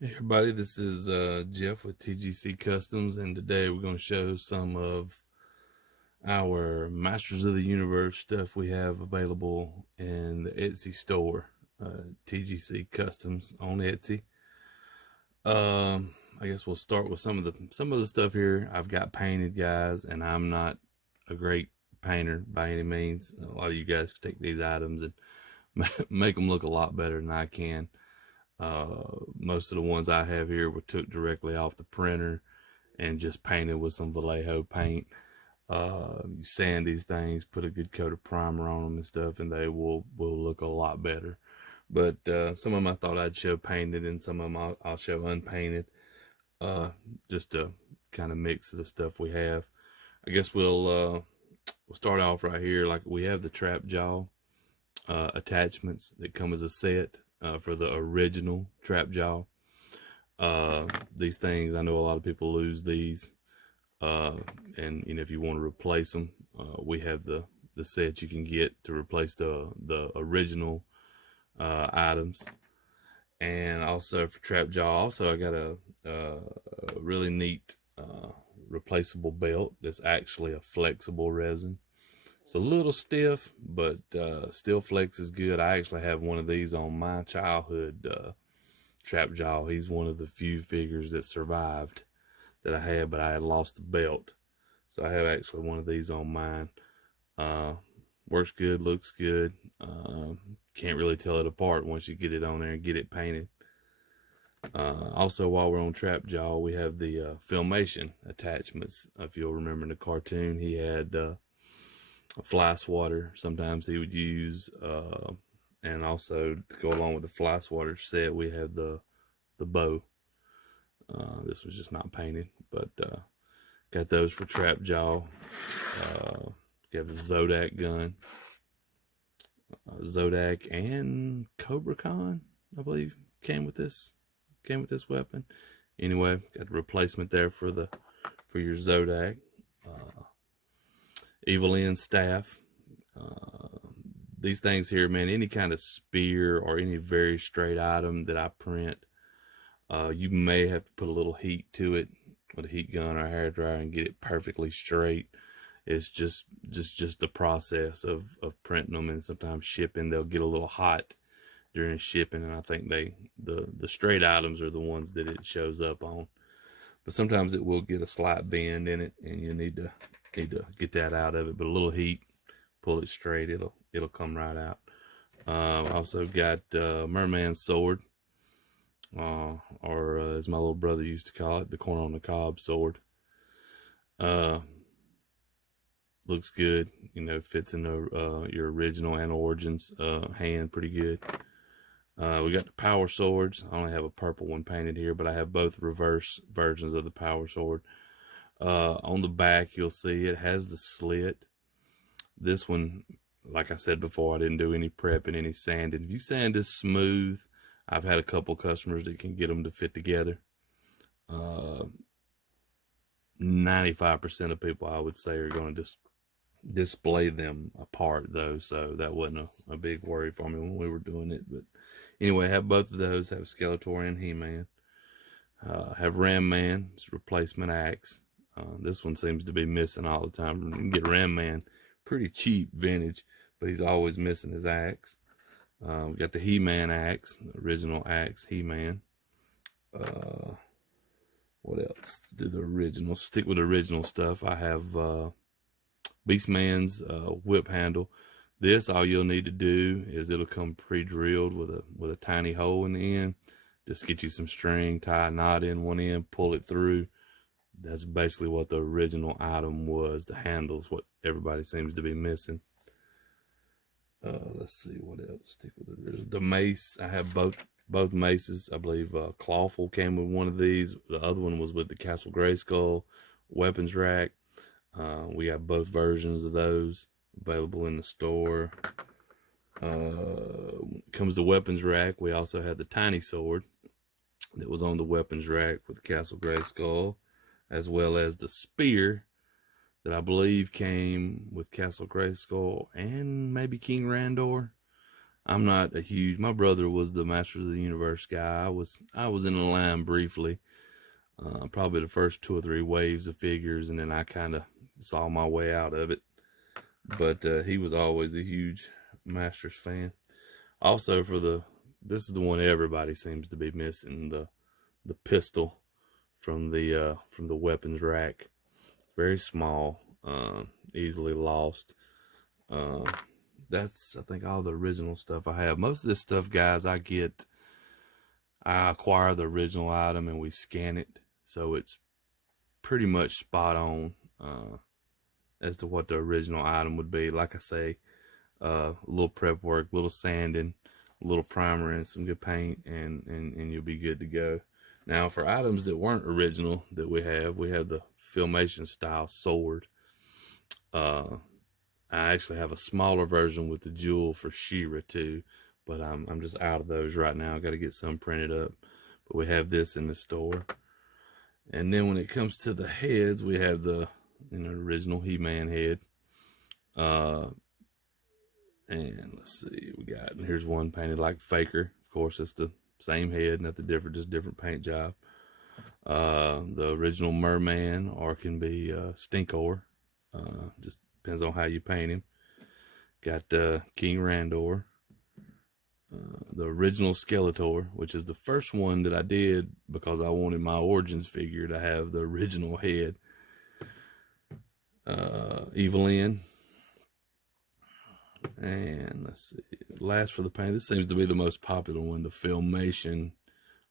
Hey everybody, this is Jeff with TGC Customs, and today we're going to show some of our Masters of the Universe stuff we have available in the Etsy store, TGC Customs on Etsy. I guess we'll start with some of the stuff here I've got painted, guys, and I'm not a great painter by any means. A lot of you guys can take these items and make them look a lot better than I can. Most of the ones I have here were took directly off the printer and just painted with some Vallejo paint. You sand these things, put a good coat of primer on them and stuff, and they will look a lot better. But some of them I thought I'd show painted, and some of them I'll show unpainted, just to kind of mix of the stuff we have. I guess we'll start off right here. Like, we have the trap jaw attachments that come as a set for the original trap jaw. These things, I know a lot of people lose these, and if you want to replace them, we have the set you can get to replace the original items. And also for trap jaw, also I got a really neat replaceable belt that's actually a flexible resin. It's a little stiff, but still flexes good. I actually have one of these on my childhood trap jaw. He's one of the few figures that survived that I had, but I had lost the belt. So I have actually one of these on mine. Uh, Works good, looks good. Can't really tell it apart once you get it on there and get it painted. Also, while we're on trap jaw, we have the filmation attachments. If you'll remember in the cartoon, he had a fly swatter. Sometimes he would use, and also to go along with the fly swatter set, we have the bow. This was just not painted, but got those for trap jaw. Got the Zodak gun, Zodak and Cobra Khan, I believe, came with this weapon. Anyway, got the replacement there for your Zodak. Evelyn staff. These things here, man, any kind of spear or any very straight item that I print, you may have to put a little heat to it with a heat gun or a hair dryer and get it perfectly straight. It's just the process of printing them, and sometimes shipping, they'll get a little hot during shipping, and I think the straight items are the ones that it shows up on. But sometimes it will get a slight bend in it, and you need to get that out of it. But a little heat, pull it straight, it'll come right out. Also got Merman sword, or as my little brother used to call it, the corn on the cob sword. Looks good, fits in your original and origins hand pretty good. We got the power swords. I only have a purple one painted here, but I have both reverse versions of the power sword. On the back, you'll see it has the slit. This one, like I said before, I didn't do any prep and any sanding. If you sand this smooth, I've had a couple customers that can get them to fit together. 95% of people, I would say, are going to just display them apart, though, so that wasn't a big worry for me when we were doing it. But anyway, have both of those. Have Skeletor and He-Man. Have Ram Man, it's replacement axe. This one seems to be missing all the time. You can get Ram Man pretty cheap vintage, but he's always missing his axe. We got the He-Man axe, the original axe He-Man. What else? Do the original. Stick with the original stuff. I have Beastman's whip handle. This, all you'll need to do is it'll come pre-drilled with a tiny hole in the end. Just get you some string, tie a knot in one end, pull it through. That's basically what the original item was. The handle's what everybody seems to be missing. Let's see what else. Stick with the mace. I have both maces. I believe Clawful came with one of these. The other one was with the Castle Grayskull weapons rack. We got both versions of those available in the store. Comes the weapons rack. We also had the tiny sword that was on the weapons rack with the Castle Grayskull, as well as the spear that I believe came with Castle Grayskull and maybe King Randor. I'm not a huge. My brother was the Masters of the Universe guy. I was in the line briefly, probably the first 2 or 3 waves of figures, and then I kind of saw my way out of it. But he was always a huge Masters fan. Also, this is the one everybody seems to be missing, the pistol from the weapons rack. Very small, easily lost. Uh, that's, I think, all the original stuff I have. Most of this stuff, guys, I acquire the original item and we scan it, so it's pretty much spot on as to what the original item would be. Like I say, a little prep work, a little sanding, a little primer, and some good paint, and you'll be good to go. Now, for items that weren't original that we have the Filmation style sword. I actually have a smaller version with the jewel for She-Ra too, but I'm just out of those right now. I got to get some printed up. But we have this in the store. And then when it comes to the heads, we have the original He-Man head. And let's see, and here's one painted like Faker. Of course, it's the same head, nothing different, just different paint job. The original Merman, or can be Stinkor. Just depends on how you paint him. Got King Randor. The original Skeletor, which is the first one that I did because I wanted my Origins figure to have the original head. Evelyn. And let's see, last for the paint, this seems to be the most popular one, the Filmation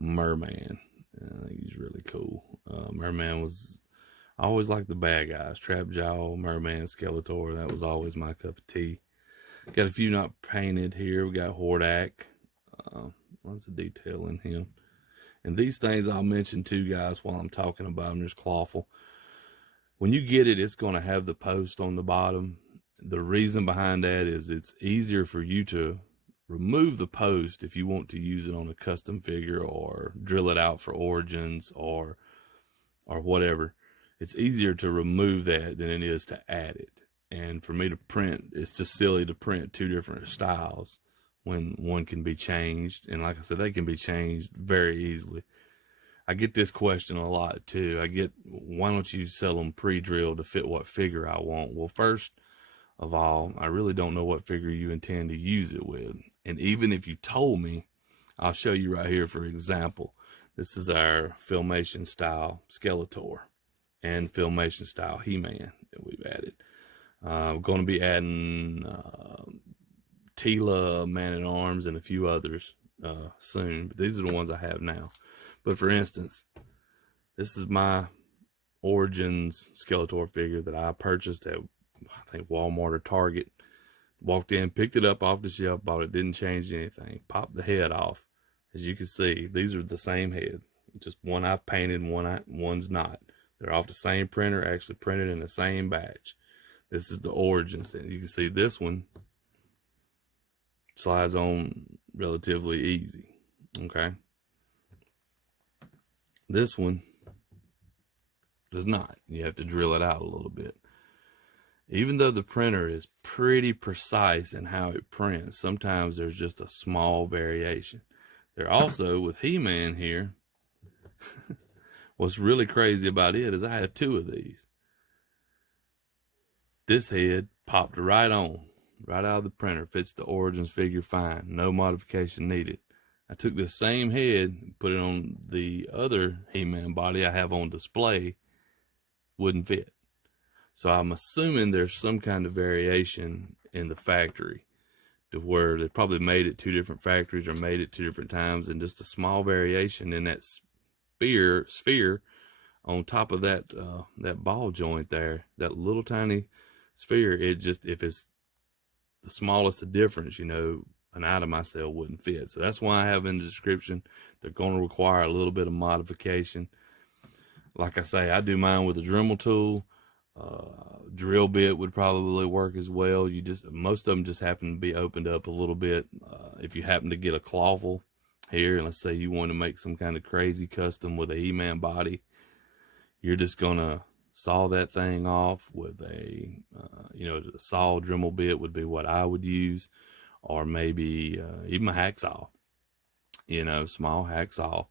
Merman. I think he's really cool. Merman was, I always liked the bad guys, Trapjaw, Merman, Skeletor. That was always my cup of tea. Got a few not painted here. We got Hordak. Lots of detail in him. And these things I'll mention too, guys, while I'm talking about them. There's Clawful. When you get it, it's going to have the post on the bottom. The reason behind that is it's easier for you to remove the post if you want to use it on a custom figure or drill it out for Origins or whatever. It's easier to remove that than it is to add it. And for me to print, it's just silly to print 2 different styles when one can be changed. And like I said, they can be changed very easily. I get this question a lot too. Why don't you sell them pre-drilled to fit what figure I want? Well, first of all, I really don't know what figure you intend to use it with. And even if you told me, I'll show you right here, for example. This is our Filmation style Skeletor and Filmation style He-Man that we've added. We're going to be adding Tila, Man-at-Arms, and a few others soon. But these are the ones I have now. But for instance, this is my Origins Skeletor figure that I purchased at, I think, Walmart or Target. Walked in, picked it up off the shelf, bought it, didn't change anything. Popped the head off. As you can see, these are the same head. Just one I've painted and one's not. They're off the same printer, actually printed in the same batch. This is the Origins. And you can see this one slides on relatively easy. Okay. This one does not. You have to drill it out a little bit. Even though the printer is pretty precise in how it prints, sometimes there's just a small variation. There also, with He-Man here, what's really crazy about it is I have 2 of these. This head popped right on, right out of the printer. Fits the Origins figure fine. No modification needed. I took this same head, put it on the other He-Man body I have on display. Wouldn't fit. So I'm assuming there's some kind of variation in the factory to where they probably made it 2 different factories or made it 2 different times, and just a small variation in that sphere on top of that ball joint there, that little tiny sphere. It just, if it's the smallest of difference, an item I sell wouldn't fit. So that's why I have in the description, they're going to require a little bit of modification. Like I say, I do mine with a Dremel tool. Drill bit would probably work as well. Most of them just happen to be opened up a little bit. If you happen to get a Clawful here, and let's say you want to make some kind of crazy custom with a He-Man body, you're just gonna saw that thing off with a saw Dremel bit would be what I would use. or maybe even a hacksaw. Small hacksaw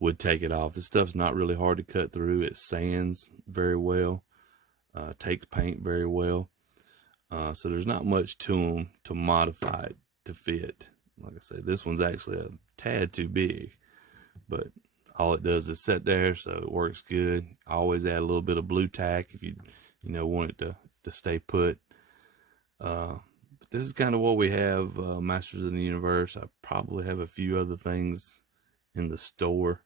would take it off. This stuff's not really hard to cut through. It sands very well, takes paint very well. So there's not much to them to modify it to fit. Like I said, this one's actually a tad too big, but all it does is sit there, so it works good. I always add a little bit of blue tack if you want it to stay put. But this is kind of what we have, Masters of the Universe. I probably have a few other things in the store.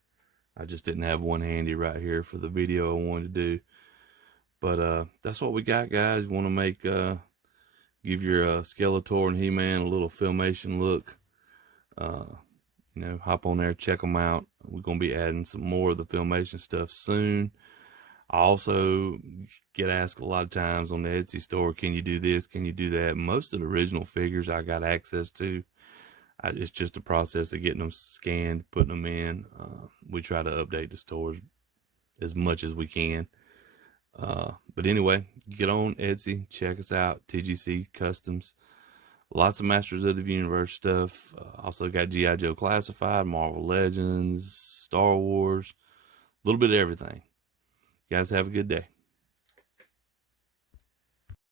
I just didn't have one handy right here for the video I wanted to do. But that's what we got, guys. Want to make give your Skeletor and He-Man a little Filmation look. Hop on there, check them out. We're going to be adding some more of the Filmation stuff soon. I also get asked a lot of times on the Etsy store, can you do this? Can you do that? Most of the original figures I got access to. It's just a process of getting them scanned, putting them in. We try to update the stores as much as we can. But anyway, get on Etsy, check us out, TGC Customs. Lots of Masters of the Universe stuff. Also got G.I. Joe Classified, Marvel Legends, Star Wars, a little bit of everything. You guys have a good day.